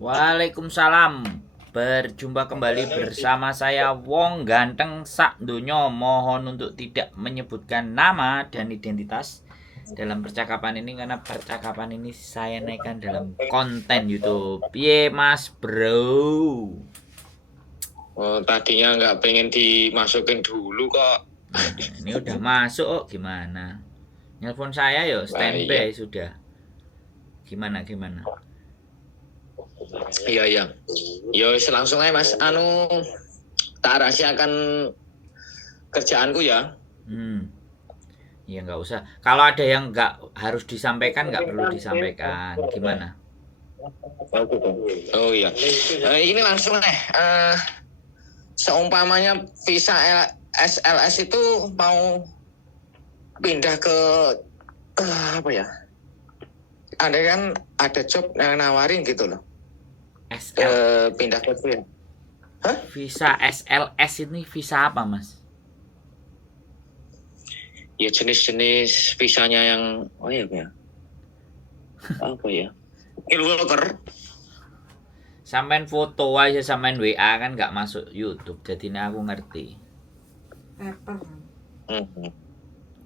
Waalaikumsalam. Berjumpa kembali bersama saya Wong Ganteng Sak Dunyo. Mohon untuk tidak menyebutkan nama dan identitas dalam percakapan ini karena percakapan ini saya naikkan dalam konten YouTube. Piye Mas Bro? Tadinya nggak pengen dimasukin dulu kok. Ini udah masuk kok, gimana? Nelpon saya yo standby sudah. Gimana? Iya. Yo langsung aja Mas. Tak rahasiakan kerjaanku ya. Ya nggak usah. Kalau ada yang nggak harus disampaikan nggak perlu disampaikan. Gimana? Oh iya. Ini langsung seumpamanya visa SLS itu mau pindah ke apa ya? Ada kan ada job yang nawarin gitu loh. Pindah ke visa SLS ini visa apa Mas? Ya jenis-jenis visanya yang apa ya? Ilworker. Sampean foto aja sampean WA kan nggak masuk YouTube, jadi aku ngerti. Paper.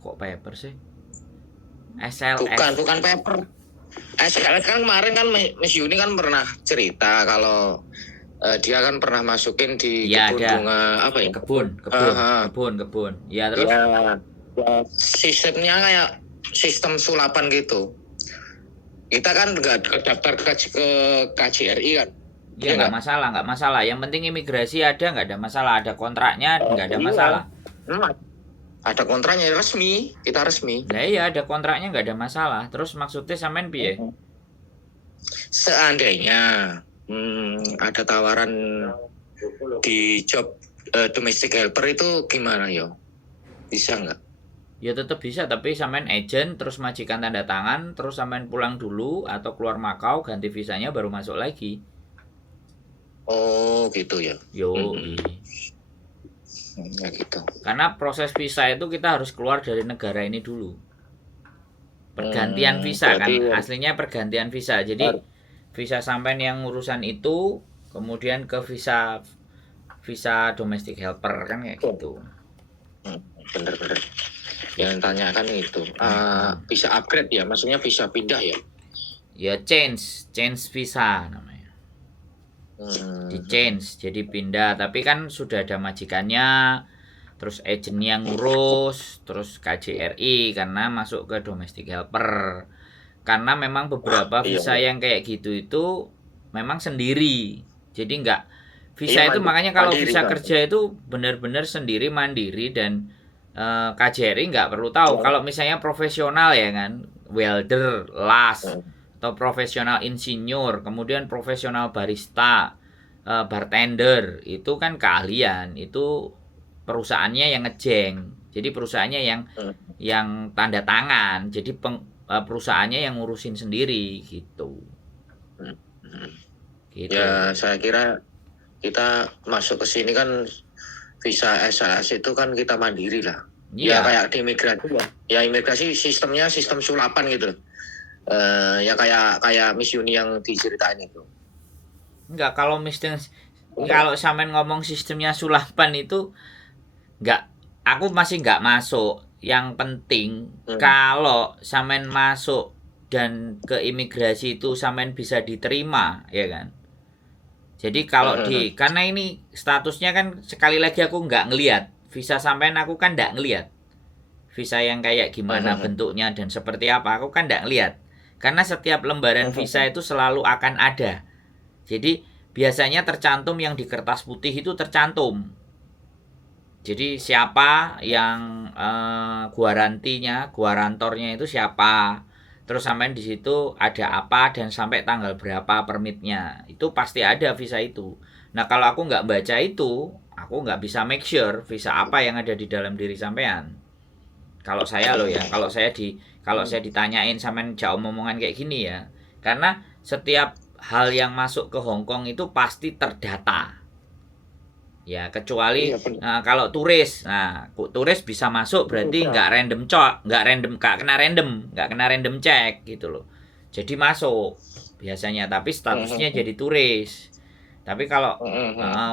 Kok paper sih? SLS. Bukan paper. SLS kan kemarin kan Miss Yuni kan pernah cerita kalau dia kan pernah masukin di ya, kebun ada. Bunga apa ya? Kebun. Ya terus. Ya, sistemnya kayak sistem sulapan gitu. Kita kan nggak daftar ke KJRI kan? Ya nggak masalah. Yang penting imigrasi ada, nggak ada masalah. Ada kontraknya, nggak ada masalah. Ada kontraknya resmi, kita resmi. Nah iya ada kontraknya nggak ada masalah. Terus maksudnya sampean piye? Seandainya ada tawaran di job domestic helper itu gimana yo? Bisa nggak? Ya tetap bisa, tapi sampean agent terus majikan tanda tangan, terus sampean pulang dulu atau keluar Makau ganti visanya baru masuk lagi. Oh gitu ya. Ya gitu. Karena proses visa itu kita harus keluar dari negara ini dulu. Pergantian visa kan, aslinya pergantian visa. Jadi visa sampean yang urusan itu, kemudian ke visa domestic helper kan kayak gitu. Bener. Yang tanyakan itu bisa upgrade ya, maksudnya visa pindah ya? Ya change visa namanya. Di change jadi pindah, tapi kan sudah ada majikannya, terus agent yang ngurus, terus KJRI karena masuk ke domestic helper. Karena memang beberapa visa yang kayak gitu itu memang sendiri, jadi nggak visa itu makanya kalau visa kerja itu benar-benar sendiri mandiri dan KJRI nggak perlu tahu. Kalau misalnya profesional ya kan, welder, las, atau profesional insinyur, kemudian profesional barista, bartender, itu kan keahlian, itu perusahaannya yang ngejeng. Jadi perusahaannya yang tanda tangan. Jadi perusahaannya yang ngurusin sendiri gitu. Ya saya kira kita masuk ke sini kan visa SLS itu kan kita mandiri lah. Ya kayak di imigrasi ya. Ya imigrasi sistemnya sistem sulapan gitu. Ya kayak Miss Yuni yang diceritain itu. Enggak, kalau sampean ngomong sistemnya sulapan itu enggak, aku masih enggak masuk. Yang penting kalau sampean masuk dan ke imigrasi itu sampean bisa diterima, ya kan? Jadi kalau karena ini statusnya kan sekali lagi aku nggak ngelihat visa sampean, aku kan nggak ngelihat visa yang kayak gimana bentuknya dan seperti apa, aku kan nggak ngelihat. Karena setiap lembaran visa itu selalu akan ada. Jadi biasanya tercantum yang di kertas putih itu tercantum. Jadi siapa yang guarantornya itu siapa. Terus sampai di situ ada apa dan sampai tanggal berapa permitnya, itu pasti ada visa itu. Nah kalau aku nggak baca itu, aku nggak bisa make sure visa apa yang ada di dalam diri sampean. Kalau saya kalau saya ditanyain sampean jauh omongan kayak gini ya, karena setiap hal yang masuk ke Hong Kong itu pasti terdata. Ya kecuali kalau turis, turis bisa masuk berarti nggak kena random check gitu loh. Jadi masuk. biasanya, tapi statusnya jadi turis. Tapi kalau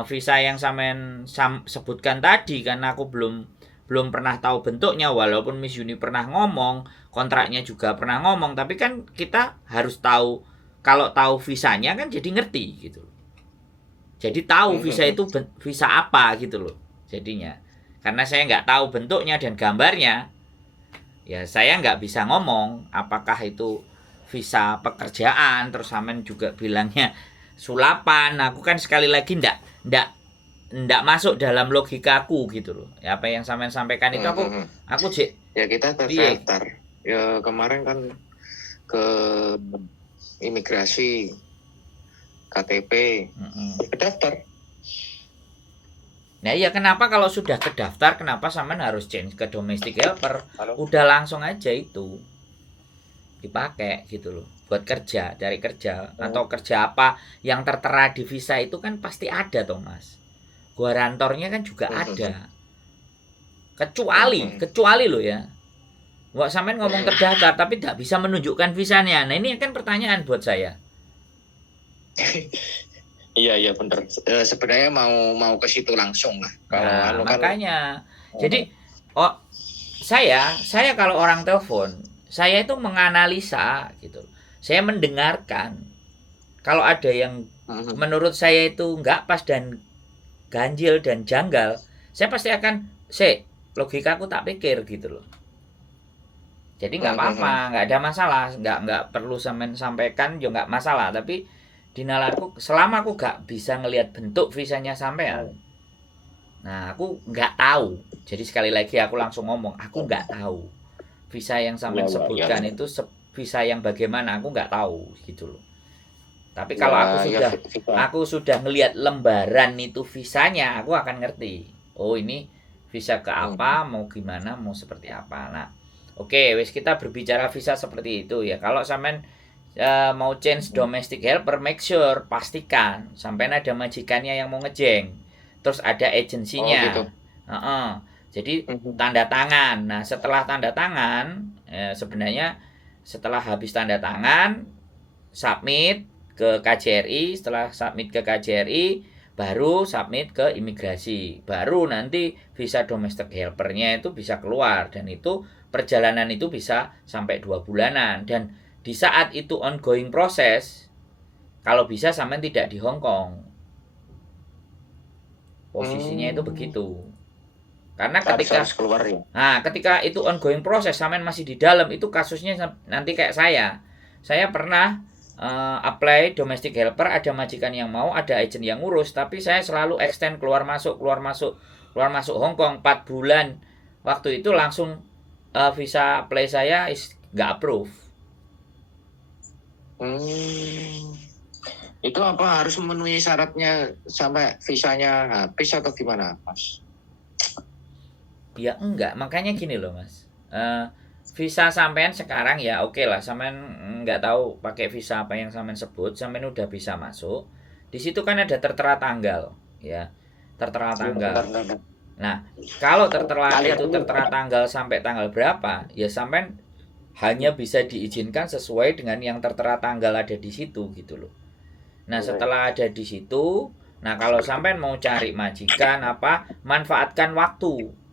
visa yang sampean sebutkan tadi, karena aku belum pernah tahu bentuknya, walaupun Miss Yuni pernah ngomong, kontraknya juga pernah ngomong, tapi kan kita harus tahu, kalau tahu visanya kan jadi ngerti gitu. Jadi tahu visa itu visa apa gitu loh jadinya. Karena saya nggak tahu bentuknya dan gambarnya, ya saya nggak bisa ngomong apakah itu visa pekerjaan, terus sampean juga bilangnya sulapan. Aku kan sekali lagi ndak masuk dalam logikaku gitu loh. Ya, apa yang sampean sampaikan itu aku ya kita terdaftar. Ya kemarin kan ke imigrasi KTP terdaftar. Nah ya, kenapa kalau sudah terdaftar kenapa sampean harus change ke domestic helper? Udah langsung aja itu dipakai gitu loh, buat kerja, cari kerja atau kerja apa yang tertera di visa itu kan pasti ada toh Mas. Guarantornya kan juga ada. Kecuali loh ya, nggak sampean ngomong terdaftar tapi tidak bisa menunjukkan visanya. Nah ini kan pertanyaan buat saya. Iya benar. Sebenarnya mau ke situ langsung lah. Kalau makanya jadi saya kalau orang telepon, saya itu menganalisa gitu. Saya mendengarkan. Kalau ada yang menurut saya itu nggak pas dan ganjil dan janggal, saya pasti akan logikaku tak pikir gitu loh. Jadi nggak apa-apa, nggak ada masalah, nggak perlu sampaikan juga nggak masalah. Tapi di nalarku, selama aku nggak bisa ngelihat bentuk visanya sampean, nah aku nggak tahu. Jadi sekali lagi aku langsung ngomong, aku nggak tahu visa yang sampean sebutkan itu visa yang bagaimana, aku nggak tahu gitu loh. Tapi kalau aku sudah ngelihat lembaran itu visanya, aku akan ngerti. Oh ini visa ke apa, mau gimana, mau seperti apa. Nah, oke, wis kita berbicara visa seperti itu ya. Kalau sampean mau change domestic helper, make sure pastikan sampean ada majikannya yang mau ngejeng. Terus ada agensinya. Gitu. Jadi tanda tangan. Nah, setelah tanda tangan, sebenarnya setelah habis tanda tangan, submit ke KJRI. Setelah submit ke KJRI, baru submit ke imigrasi. Baru nanti visa domestic helpernya itu bisa keluar. Dan itu perjalanan itu bisa sampai 2 bulanan. Dan di saat itu ongoing proses, kalau bisa sampean tidak di Hong Kong. Posisinya itu begitu. Karena ketika keluar ya. Nah, ketika itu ongoing proses, sampean masih di dalam, itu kasusnya nanti kayak saya. Saya pernah apply domestic helper, ada majikan yang mau, ada agent yang ngurus, tapi saya selalu extend keluar masuk Hong Kong 4 bulan. Waktu itu langsung visa apply saya nggak approve. Itu apa harus memenuhi syaratnya sampai visanya habis atau gimana, Mas? Ya enggak, makanya gini loh Mas. Visa sampean sekarang ya oke lah, sampean nggak tahu pakai visa apa yang sampean sebut, sampean udah bisa masuk. Di situ kan ada tertera tanggal, ya. Tertera tanggal. Nah, kalau tertera tanggal sampai tanggal berapa, ya sampean hanya bisa diizinkan sesuai dengan yang tertera tanggal ada di situ gitu loh. Nah, setelah ada di situ, nah kalau sampean mau cari majikan apa, manfaatkan waktu.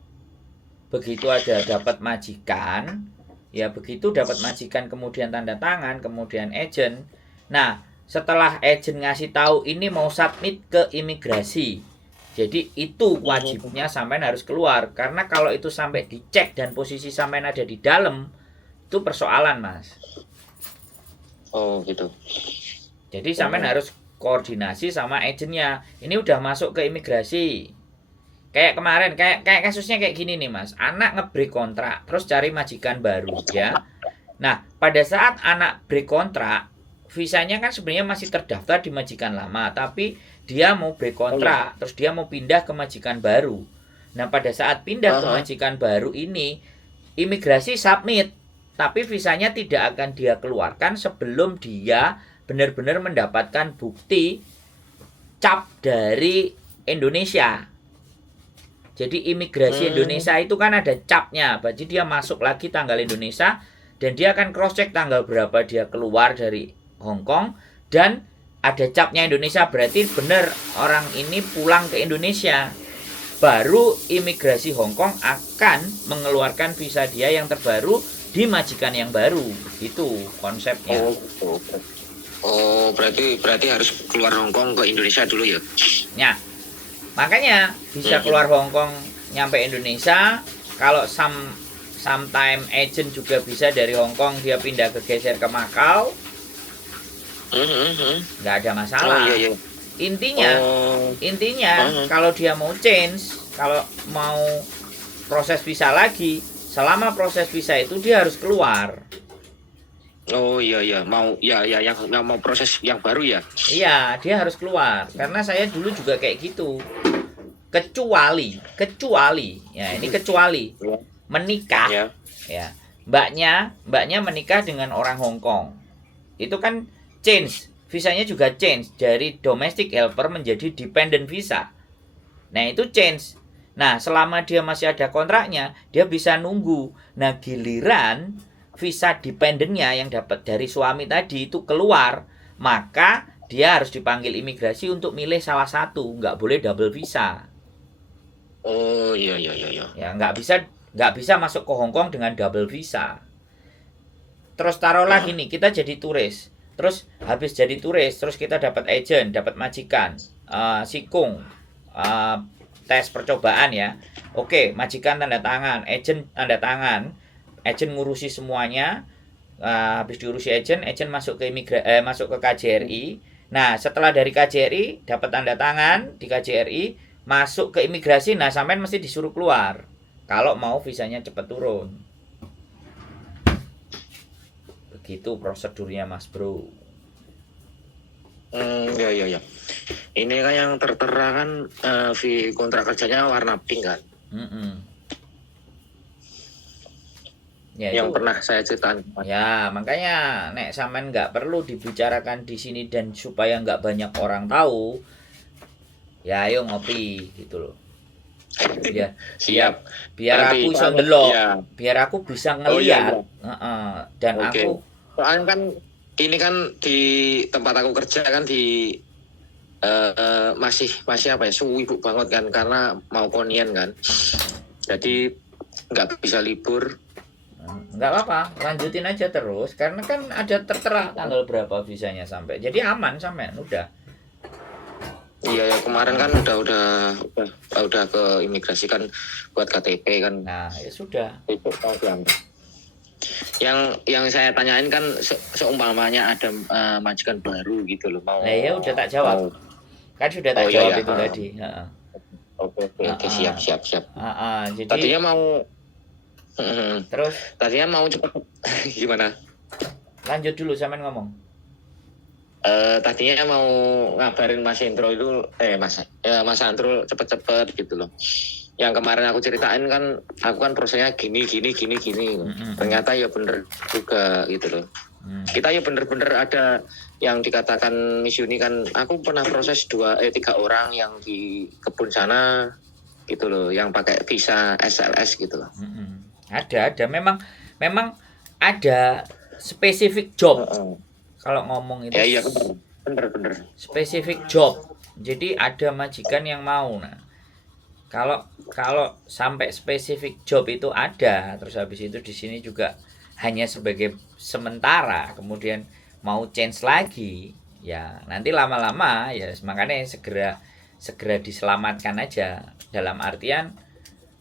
Begitu dapat majikan, ya begitu dapat majikan kemudian tanda tangan, kemudian agent. Nah, setelah agent ngasih tahu ini mau submit ke imigrasi. Jadi itu wajibnya sampean harus keluar, karena kalau itu sampai dicek dan posisi sampean ada di dalam, itu persoalan, Mas. Oh, gitu. Jadi sampean harus koordinasi sama agentnya. Ini udah masuk ke imigrasi. Kayak kemarin, kayak kasusnya kayak gini nih Mas. Anak nge-break kontrak, terus cari majikan baru ya. Nah, pada saat anak break kontrak, visanya kan sebenarnya masih terdaftar di majikan lama, tapi dia mau break kontrak, terus dia mau pindah ke majikan baru. Nah, pada saat pindah ke majikan baru ini, imigrasi submit, tapi visanya tidak akan dia keluarkan sebelum dia benar-benar mendapatkan bukti cap dari Indonesia. Jadi imigrasi Indonesia itu kan ada capnya, berarti dia masuk lagi tanggal Indonesia dan dia akan cross check tanggal berapa dia keluar dari Hong Kong dan ada capnya Indonesia, berarti benar orang ini pulang ke Indonesia. Baru imigrasi Hong Kong akan mengeluarkan visa dia yang terbaru di majikan yang baru. Itu konsepnya. Berarti harus keluar Hong Kong ke Indonesia dulu ya. Ya. Makanya bisa keluar Hong Kong nyampe Indonesia. Kalau sometime agent juga bisa dari Hong Kong dia pindah geser ke Macau. Nggak ada masalah. Iya. Intinya kalau dia mau change, kalau mau proses visa lagi, selama proses visa itu dia harus keluar. Iya, mau yang mau proses yang baru ya. Iya, dia harus keluar. Karena saya dulu juga kayak gitu. Kecuali ya, ini kecuali menikah ya. Mbaknya menikah dengan orang Hong Kong. Itu kan change, visanya juga change dari domestic helper menjadi dependent visa. Nah, itu change. Nah, selama dia masih ada kontraknya, dia bisa nunggu. Nah, giliran visa dependentnya yang dapat dari suami tadi itu keluar, maka dia harus dipanggil imigrasi untuk milih salah satu, nggak boleh double visa. Iya. Ya, nggak bisa masuk ke Hong Kong dengan double visa. Terus taruhlah gini, kita jadi turis. Terus habis jadi turis, terus kita dapat agent, dapat majikan, sikung, tes percobaan ya. Oke, majikan tanda tangan, agent tanda tangan, agent ngurusi semuanya. Habis diurusi agent masuk ke masuk ke KJRI. Nah, setelah dari KJRI dapat tanda tangan di KJRI, masuk ke imigrasi. Nah, sampean mesti disuruh keluar kalau mau visanya cepat turun. Begitu prosedurnya, Mas Bro. Iya. Ini kan yang tertera kan kontrak kerjanya warna pink kan. Ya, yang itu pernah saya ceritakan. Ya, makanya nek sampean nggak perlu dibicarakan di sini dan supaya nggak banyak orang tahu. Ya, ayo ngopi gitu loh. Ya, siap. Biar nanti, aku bisa ndelok, biar aku bisa ngelihat. Dan aku soalnya kan ini kan di tempat aku kerja kan di masih apa ya, sibuk banget kan karena mau konian kan. Jadi nggak bisa libur. Nggak apa-apa, lanjutin aja terus karena kan ada tertera tanggal berapa visanya sampai. Jadi aman sampean udah. Iya, kemarin kan udah ke imigrasi kan buat KTP kan. Nah, ya sudah. Itu yang saya tanyain kan seumpamanya ada majikan baru gitu loh, mau. Nah, ya udah tak jawab. Kan sudah tak jawab itu tadi. Oke, siap. Jadi tadinya mau terus tadinya mau cepet gimana? Lanjut dulu sampean ngomong. Tadinya mau ngabarin Mas Indro itu Mas Andro cepet-cepet gitu loh. Yang kemarin aku ceritain kan, aku kan prosesnya gini. Ternyata ya bener juga gitu loh. Kita ya bener-bener ada yang dikatakan Miss Yuni kan, aku pernah proses 3 orang yang di kebun sana gitu loh, yang pakai visa SLS gitu loh. Ada memang ada spesifik job. Kalau ngomong itu ya bener spesifik job. Jadi ada majikan yang mau. Nah, kalau sampai spesifik job itu ada, terus habis itu di sini juga hanya sebagai sementara, kemudian mau change lagi, ya nanti lama-lama ya makanya segera diselamatkan aja. Dalam artian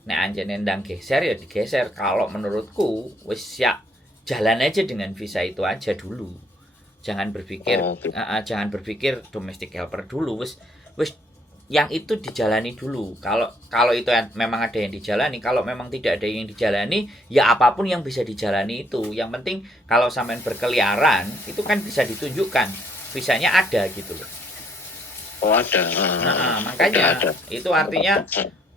nek anjene ndang geser ya digeser. Kalau menurutku wis siap jalan aja dengan visa itu aja dulu. Jangan berpikir domestic helper dulu, wis yang itu dijalani dulu. Kalau itu memang ada yang dijalani, kalau memang tidak ada yang dijalani, ya apapun yang bisa dijalani itu. Yang penting kalau sampean berkeliaran itu kan bisa ditunjukkan visanya ada gitu loh. Ada. Makanya ada. Itu artinya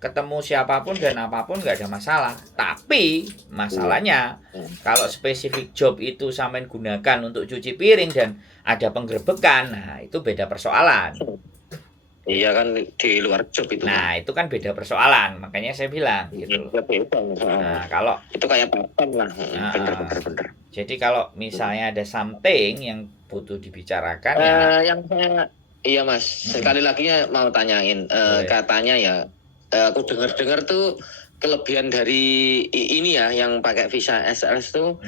ketemu siapapun dan apapun nggak ada masalah. Tapi masalahnya kalau spesifik job itu sampean gunakan untuk cuci piring dan ada penggerbekan, nah itu beda persoalan. Iya kan di luar job itu. Nah itu kan beda persoalan, makanya saya bilang gitu. Nah kalau itu kayak papan lah, bener. Jadi kalau misalnya ada something yang butuh dibicarakan ya. Yang saya, iya Mas, sekali lagi mau tanyain, katanya ya, aku dengar-dengar tuh kelebihan dari ini ya, yang pakai visa SLS tuh,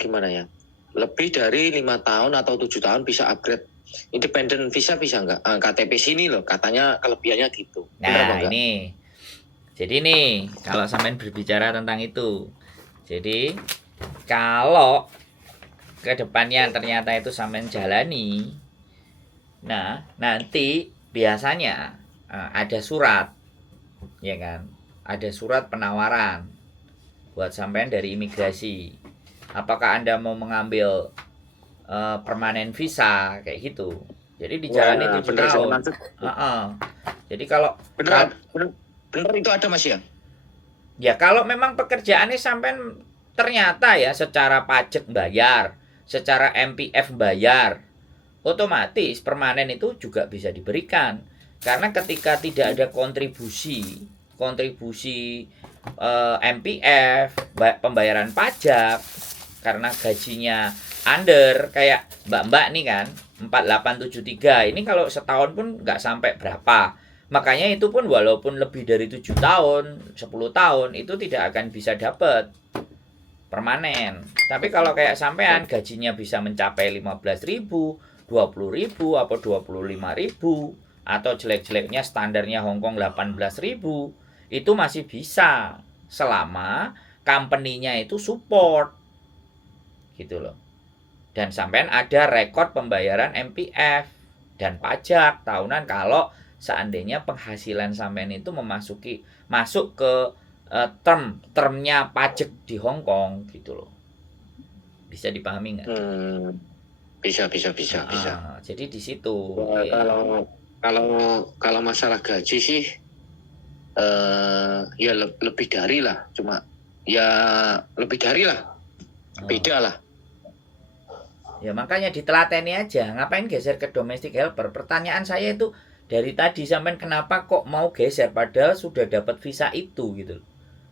gimana ya? Lebih dari 5 tahun atau 7 tahun bisa upgrade independent visa, bisa nggak? KTP sini loh, katanya kelebihannya gitu. Nah ini, jadi nih kalau sampean berbicara tentang itu, jadi kalau kedepannya ternyata itu sampean jalani, nah nanti biasanya ada surat, ya kan? Ada surat penawaran buat sampean dari imigrasi. Apakah Anda mau mengambil permanen visa kayak gitu? Jadi dijalani 7 tahun. Jadi kalau bener itu ada Mas ya? Ya kalau memang pekerjaannya sampean ternyata ya secara pajak bayar, secara MPF bayar, otomatis permanen itu juga bisa diberikan. Karena ketika tidak ada kontribusi MPF, pembayaran pajak, karena gajinya under kayak mbak-mbak nih kan 4873 ini kalau setahun pun nggak sampai berapa, makanya itu pun walaupun lebih dari 7 tahun 10 tahun itu tidak akan bisa dapat permanen. Tapi kalau kayak sampean gajinya bisa mencapai 15.000, 20.000 atau 25.000 atau jelek-jeleknya standarnya Hongkong 18.000 itu masih bisa selama company-nya itu support gitu loh. Dan sampean ada rekod pembayaran MPF dan pajak tahunan kalau seandainya penghasilan sampean itu masuk ke termnya pajak di Hong Kong gitu loh. Bisa dipahami nggak? Bisa. Jadi di situ. Kalau masalah gaji sih ya lebih dari lah, cuma ya lebih dari lah, beda lah. Ya makanya ditelateni aja, ngapain geser ke domestic helper? Pertanyaan saya itu dari tadi sampean kenapa kok mau geser padahal sudah dapat visa itu gitu.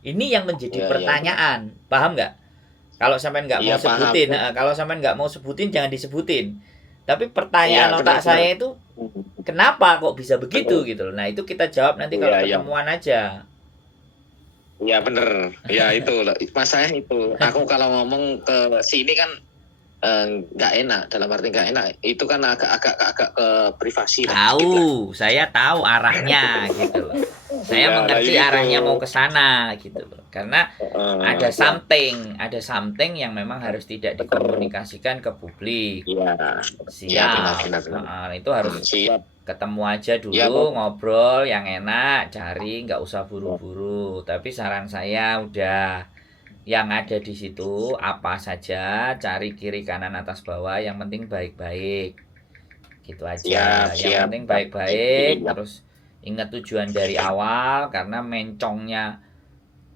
Ini yang menjadi pertanyaan, paham nggak? Kalau sampean nggak mau sebutin, kalau sampean nggak mau sebutin jangan disebutin. Tapi pertanyaan otak saya itu kenapa kok bisa begitu gitu. Nah itu kita jawab nanti kalau ketemuan aja. Iya bener, ya itu masalahnya itu. Aku kalau ngomong ke sini kan nggak enak, dalam arti nggak enak itu kan agak ke privasi. Tahu, saya tahu arahnya gitu loh. Saya mengerti arahnya mau ke sana gitu loh. Karena ada something yang memang harus tidak dikomunikasikan ke publik. Siap. Itu harus ketemu aja dulu, ngobrol yang enak, cari, nggak usah buru-buru. Tapi saran saya udah yang ada di situ apa saja, cari kiri kanan atas bawah, yang penting baik-baik gitu aja. Yang penting baik-baik, terus ingat tujuan dari awal, karena mencongnya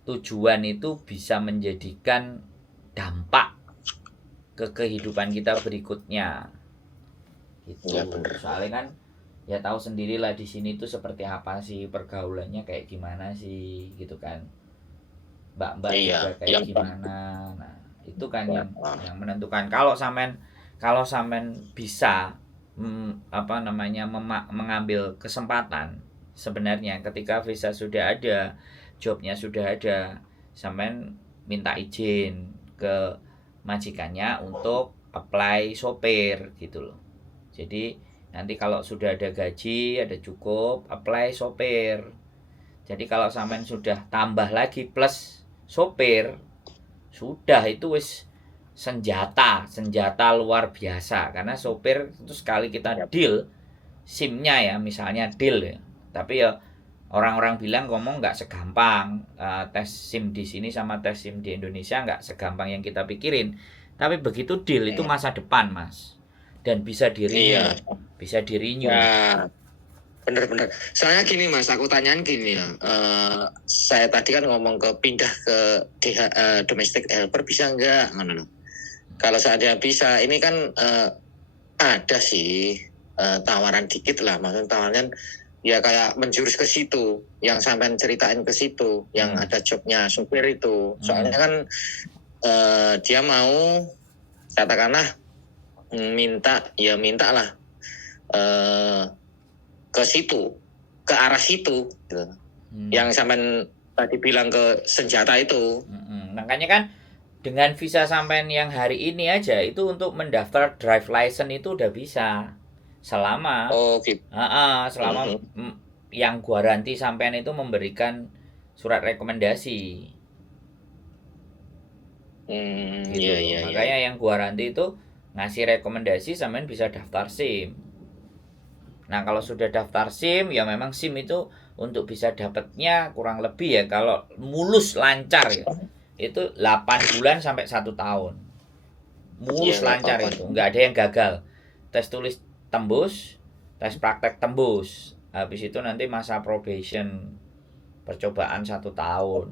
tujuan itu bisa menjadikan dampak ke kehidupan kita berikutnya gitu. Soalnya kan ya tahu sendirilah di sini tuh seperti apa sih pergaulannya, kayak gimana sih gitu kan, mbak-mbak juga kayak gimana. Nah itu kan yang menentukan. Kalau sampean bisa mengambil kesempatan, sebenarnya ketika visa sudah ada, jobnya sudah ada, sampean minta izin ke majikannya untuk apply sopir gitu loh. Jadi nanti kalau sudah ada gaji, ada cukup, apply sopir. Jadi kalau sampean sudah tambah lagi plus sopir, sudah itu wis senjata luar biasa. Karena sopir itu sekali kita deal SIM-nya ya, misalnya deal ya. Tapi ya orang-orang bilang ngomong nggak segampang tes SIM di sini sama tes SIM di Indonesia, nggak segampang yang kita pikirin. Tapi begitu deal itu masa depan Mas, dan bisa di-renew, bisa di-renew. Bener. Soalnya gini Mas, aku tanyain gini ya. Saya tadi kan ngomong ke pindah ke domestic helper bisa nggak? Kalau saatnya bisa, ini kan ada sih tawaran dikit lah, maksudnya tawaran ya kayak menjurus ke situ, yang sampean ceritain ke situ, yang ada jobnya supir itu. Soalnya kan dia mau katakanlah minta lah ke situ, ke arah situ gitu. Yang sampean tadi bilang ke senjata itu. Makanya kan dengan visa sampean yang hari ini aja itu untuk mendaftar drive license itu udah bisa selama Gitu. selama yang garansi sampean itu memberikan surat rekomendasi. Gitu. Iya. Makanya yang garansi itu ngasih rekomendasi sampean bisa daftar SIM. Nah, kalau sudah daftar SIM ya memang SIM itu untuk bisa dapatnya kurang lebih ya kalau mulus lancar ya itu 8 bulan sampai 1 tahun. Mulus lancar itu, nggak ada yang gagal. Tes tulis tembus, tes praktek tembus. Habis itu nanti masa probation, percobaan 1 tahun.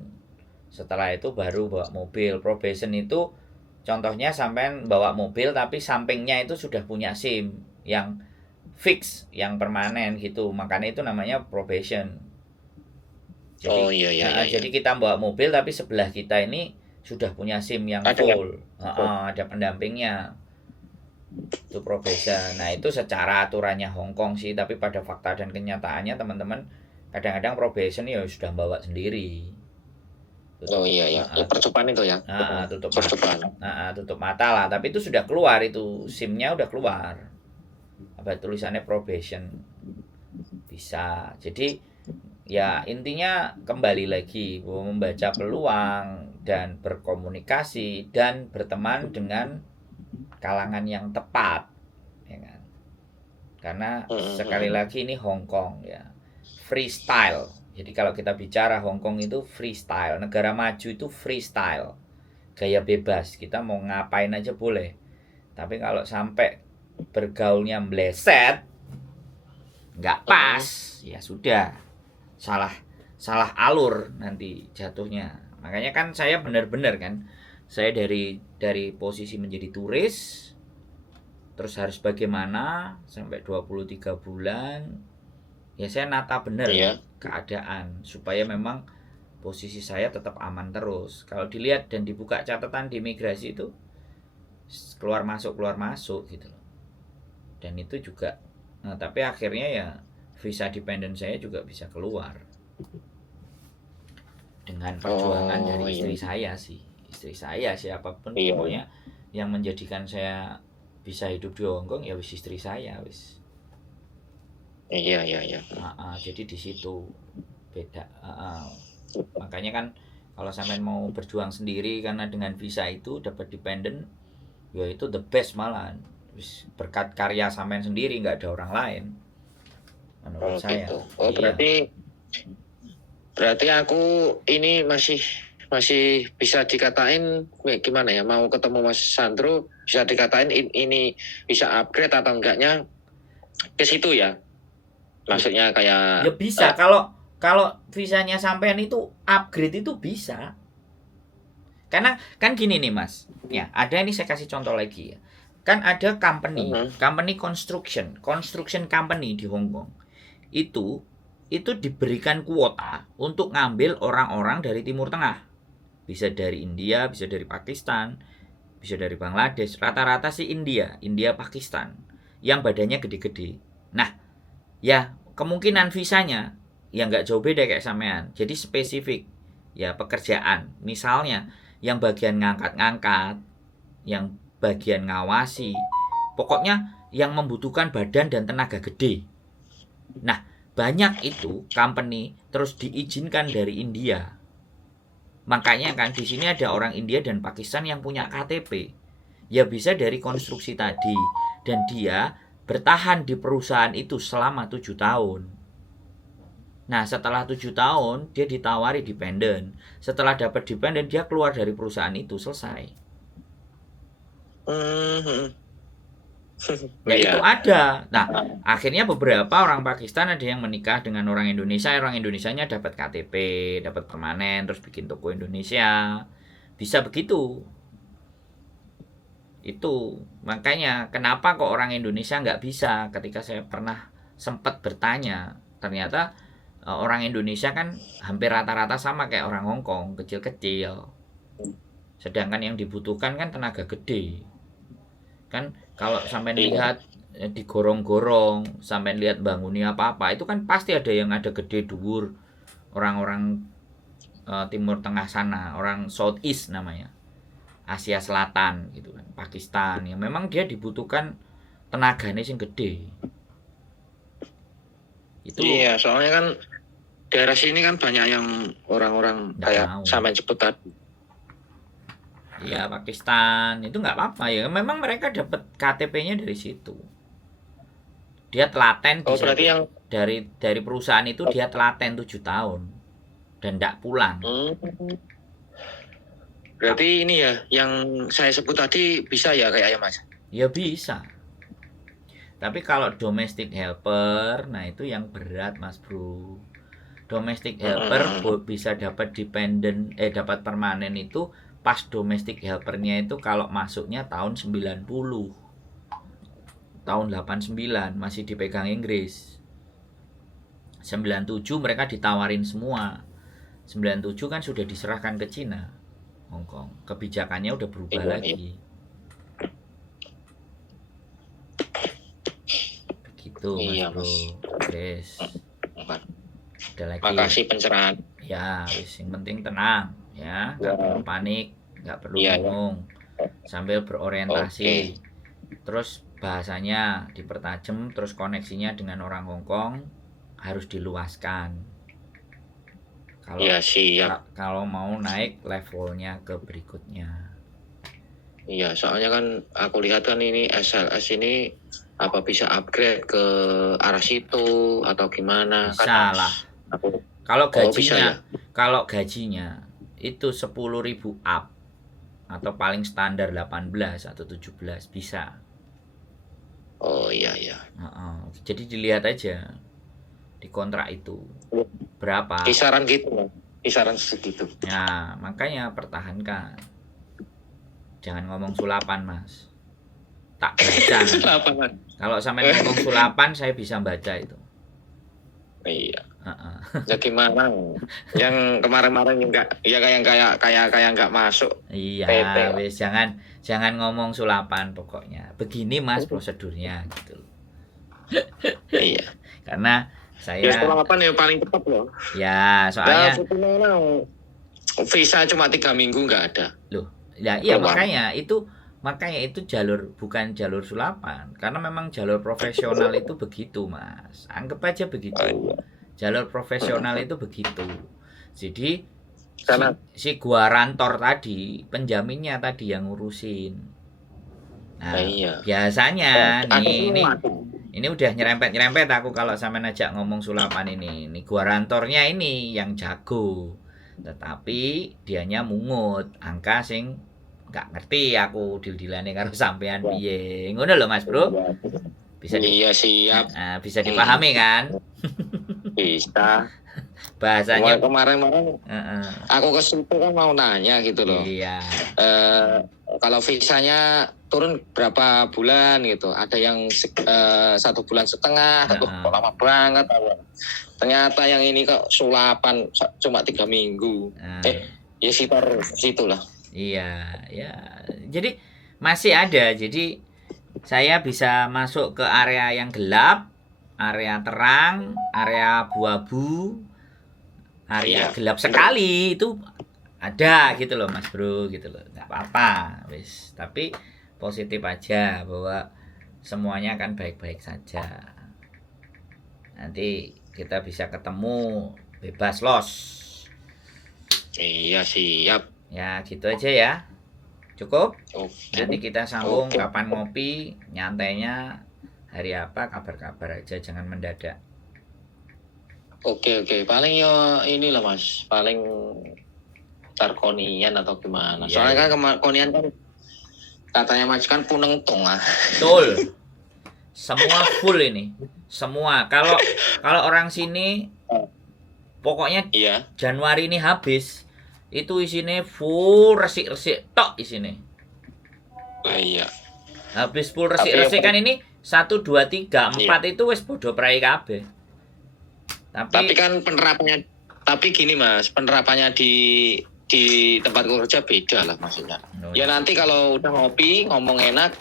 Setelah itu baru bawa mobil. Probation itu contohnya sampean bawa mobil tapi sampingnya itu sudah punya SIM yang fix, yang permanen gitu. Makanya itu namanya probation. Jadi, jadi kita bawa mobil tapi sebelah kita ini sudah punya SIM yang full. Ada pendampingnya. Itu probation. Nah, itu secara aturannya Hong Kong sih, tapi pada fakta dan kenyataannya teman-teman kadang-kadang probation ya sudah bawa sendiri. Percobaan itu ya. Tutup mata lah, tapi itu sudah keluar itu SIM-nya udah keluar. Apa tulisannya probation. Bisa. Jadi ya intinya kembali lagi bahwa membaca peluang dan berkomunikasi dan berteman dengan kalangan yang tepat, ya kan? Karena sekali lagi ini Hong Kong ya, freestyle. Jadi kalau kita bicara Hong Kong itu freestyle, negara maju itu freestyle, gaya bebas, kita mau ngapain aja boleh. Tapi kalau sampai bergaulnya meleset, nggak pas, ya sudah. Salah alur nanti jatuhnya. Makanya kan saya benar-benar kan saya dari posisi menjadi turis terus harus bagaimana sampai 23 bulan ya saya nata benar keadaan supaya memang posisi saya tetap aman terus. Kalau dilihat dan dibuka catatan di imigrasi itu keluar masuk gitu loh. Dan itu juga tapi akhirnya ya visa dependent saya juga bisa keluar dengan perjuangan dari istri saya sih. Istri saya siapapun pokoknya yang menjadikan saya bisa hidup di Hong Kong ya wis istri saya wis. Iya. Jadi di situ beda. Makanya kan kalau sampean mau berjuang sendiri karena dengan visa itu dapat dependent ya itu the best malahan. Wis berkat karya sampean sendiri nggak ada orang lain. Menurut saya. Gitu. Berarti aku ini masih bisa dikatain gimana ya, mau ketemu Mas Sandro bisa dikatain ini bisa upgrade atau enggaknya ke situ ya, maksudnya kayak ya bisa kalau visanya sampean itu upgrade itu bisa, karena kan gini nih Mas ya, ada ini saya kasih contoh lagi ya, kan ada company construction company di Hong Kong itu diberikan kuota untuk ngambil orang-orang dari Timur Tengah. Bisa dari India, bisa dari Pakistan, bisa dari Bangladesh. Rata-rata sih India, Pakistan. Yang badannya gede-gede. Nah, ya kemungkinan visanya ya nggak jauh beda kayak sampean. Jadi spesifik. Ya pekerjaan. Misalnya yang bagian ngangkat-ngangkat, yang bagian ngawasi. Pokoknya yang membutuhkan badan dan tenaga gede. Nah, banyak itu company terus diizinkan dari India. Makanya kan di sini ada orang India dan Pakistan yang punya KTP. Ya bisa dari konstruksi tadi dan dia bertahan di perusahaan itu selama 7 tahun. Nah, setelah 7 tahun dia ditawari dependent. Setelah dapat dependent dia keluar dari perusahaan itu, selesai. Ya itu ada. Nah, akhirnya beberapa orang Pakistan ada yang menikah dengan orang Indonesia. Orang Indonesianya dapat KTP, dapat permanen, terus bikin toko Indonesia. Bisa begitu. Itu makanya kenapa kok orang Indonesia nggak bisa. Ketika saya pernah sempat bertanya, ternyata orang Indonesia kan hampir rata-rata sama kayak orang Hong Kong, kecil-kecil. Sedangkan yang dibutuhkan kan tenaga gede. Kan Kalau sampai Iya. lihat digorong-gorong, sampai lihat bangunnya apa-apa, itu kan pasti ada yang ada gede dhuwur orang-orang Timur Tengah sana, orang Southeast namanya. Asia Selatan gitu kan, Pakistan yang memang dia dibutuhkan tenaganya sing gede. Itu Iya, soalnya kan daerah sini kan banyak yang orang-orang Nggak kayak mau. sampai cepet tadi. ya Pakistan itu nggak apa-apa ya. Memang mereka dapat KTP-nya dari situ. Dia telaten Oh, bisa berarti yang dari perusahaan itu dia telaten 7 tahun dan nggak pulang. berarti ini ya yang saya sebut tadi bisa ya kayaknya Mas. Ya bisa. Tapi kalau domestic helper, nah itu yang berat Mas Bro. Domestic helper bisa dapat dapat permanen itu pas domestic helpernya itu kalau masuknya tahun 90. Tahun 89 masih dipegang Inggris. 97 mereka ditawarin semua. 97 kan sudah diserahkan ke Cina. Hong Kong. Kebijakannya udah berubah lagi. Begitu Mas Bro. Yes. Ada lagi. Makasih pencerahan. Ya, yang penting tenang ya, nggak perlu panik, nggak perlu bingung, sambil berorientasi. Terus bahasanya dipertajam, terus koneksinya dengan orang Hong Kong harus diluaskan. Kalau mau naik levelnya ke berikutnya. Iya, soalnya kan aku lihat kan ini SLS ini apa bisa upgrade ke arah situ atau gimana? Bisa kan lah. Kalau gajinya itu 10.000 up atau paling standar 18 atau 17 bisa. Oh iya. Jadi dilihat aja di kontrak itu berapa. Kisaran gitu, kisaran segitu. Ya makanya pertahankan. Jangan ngomong sulapan Mas. Tak baca. Kalau sampai ngomong sulapan saya bisa baca itu. Iya. Ya gimana? Yang kemarin-kemarin enggak, ya kayak enggak masuk. Iya, wes jangan ngomong sulapan pokoknya. Begini Mas prosedurnya gitu. Iya. Karena saya sulapan yang paling cepat loh. Ya, soalnya visa cuma 3 minggu enggak ada. Loh, ya iya makanya itu bukan jalur sulapan. Karena memang jalur profesional itu begitu, Mas. Anggap aja begitu. Jalur profesional itu begitu. Jadi si guarantor tadi, penjaminnya tadi yang ngurusin. Nah, biasanya ini udah nyerempet aku kalau sampai najak ngomong sulapan ini. Ini guarantornya ini yang jago. Tetapi dianya mungut, angka sing nggak ngerti aku dil-dilane karo sampean piye. Ngono lho Mas Bro. Iya siap. Nah, bisa dipahami kan? Bisa. Bahasanya kemarin aku ke situ kan mau nanya gitu loh. Iya. Kalau visanya turun berapa bulan gitu? Ada yang 1,5 bulan, lama banget. Ternyata yang ini kok sulapan cuma 3 minggu. Ya sekitar situlah. Iya, ya. Jadi masih ada. Jadi saya bisa masuk ke area yang gelap, area terang, area abu-abu, area gelap sekali itu ada gitu loh Mas Bro gitu loh. Nggak apa-apa, wis. Tapi positif aja bahwa semuanya akan baik-baik saja. Nanti kita bisa ketemu bebas los. Iya siap. Ya gitu aja ya. Cukup? Nanti kita sambung kapan ngopi, nyantainya hari apa, kabar-kabar aja, jangan mendadak. Oke. Paling ya inilah Mas, paling Konian atau gimana. Iya, soalnya kan Konian kan katanya Mas kan Punengtung lah. Betul. Semua full ini. Semua. Kalau orang sini pokoknya Januari ini habis. Itu isinya full resik-resik tok isinya. Iya. Habis full resik-resik kan ini 1 2 3 4 itu wis podo prai kabeh. Tapi kan penerapannya gini Mas, penerapannya di tempat kerja beda lah maksudnya. Ya nanti kalau udah ngopi ngomong enak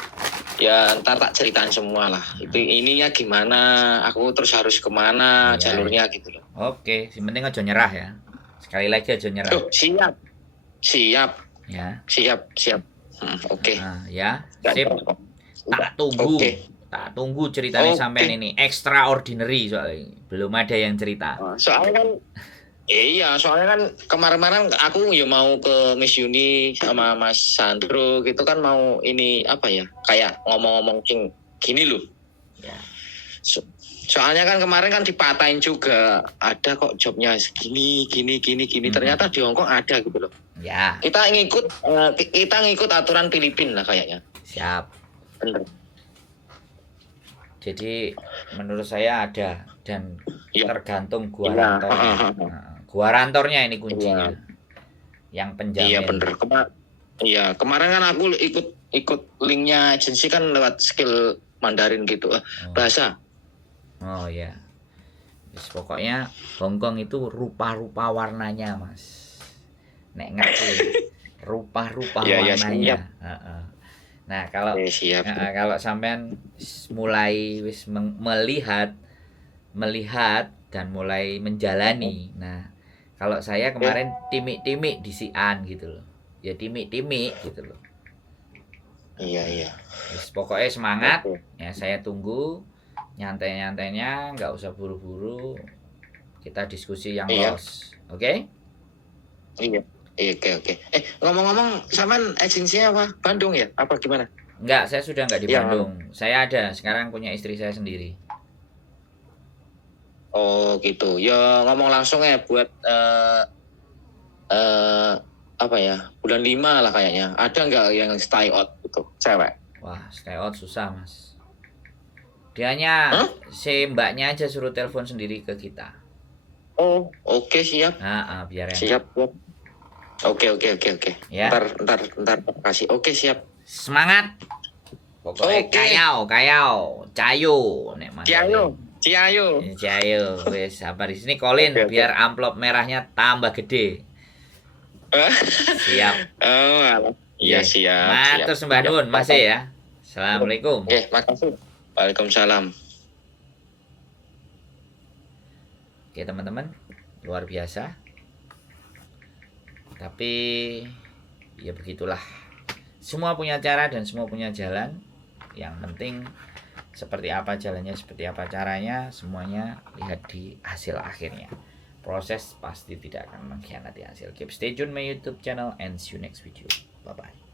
Ya ntar tak ceritain semua lah. Itu ininya gimana, aku terus harus kemana, Iya, jalurnya gitu loh. Oke, yang penting aja nyerah ya. Sekali lagi aja nyerah. Oh, siap. Siap. Ya. Siap. Oke. Ya, Nggak sip. terus kok. Tak tunggu. Oke. Tak tunggu ceritanya Oke. sampean ini extraordinary soalnya. Belum ada yang cerita. Soalnya kan soalnya kan kemarin-kemarin aku ya mau ke Miss Uni sama Mas Sandro gitu kan, mau ini apa ya, kayak ngomong-ngomong gini loh. Ya. Soalnya kan kemarin kan dipatahin juga, ada kok jobnya gini. Ternyata di Hongkong ada gitu loh. Ya. Kita ngikut aturan Filipina lah kayaknya. Siap. Bener. Jadi menurut saya ada dan Ya. tergantung guarantornya. Guarantornya ini kuncinya. Yang penjamin. Iya bener. Kemarin kan aku ikut linknya agensi kan lewat skill Mandarin gitu, bahasa. Oh ya. Pokoknya Hongkong itu rupa-rupa warnanya, Mas. Nek ngerti. Rupa-rupa warnanya. Nah, kalau kalau sampean mulai melihat dan mulai menjalani. Nah, kalau saya kemarin timik-timik di Sian gitu loh. Ya timik-timik gitu loh. Iya. Pokoknya semangat. Ya saya tunggu. Nyantai-nyantainya, nggak usah buru-buru. Kita diskusi yang los. Oke? Iya. Oke. Ngomong-ngomong, sampean agensinya apa? Bandung ya? Apa gimana? Enggak, saya sudah enggak di Bandung. Saya ada, sekarang punya istri saya sendiri. Oh gitu. Ya ngomong langsung ya buat apa ya? Bulan 5 lah kayaknya. Ada nggak yang stay out gitu, cewek? Wah, stay out susah, Mas. Dianya si mbaknya aja suruh telepon sendiri ke kita. Oh, oke siap. Biar enak. Siap. Oke. Ya. Ntar kasih. Oke, siap. Semangat. Pokoknya kayau, cayo nek Mas. Ciayo. Wis sabar di sini Colin biar amplop merahnya tambah gede. Siap. Oh, iya siap. Matur sembah nuwun Mas ya. Assalamualaikum. Makasih. Waalaikumsalam. Oke, teman-teman. Luar biasa. Tapi ya begitulah. Semua punya cara dan semua punya jalan. Yang penting seperti apa jalannya, seperti apa caranya, semuanya lihat di hasil akhirnya. Proses pasti tidak akan mengkhianati hasil. Keep stay tune my YouTube channel and see you next video. Bye bye.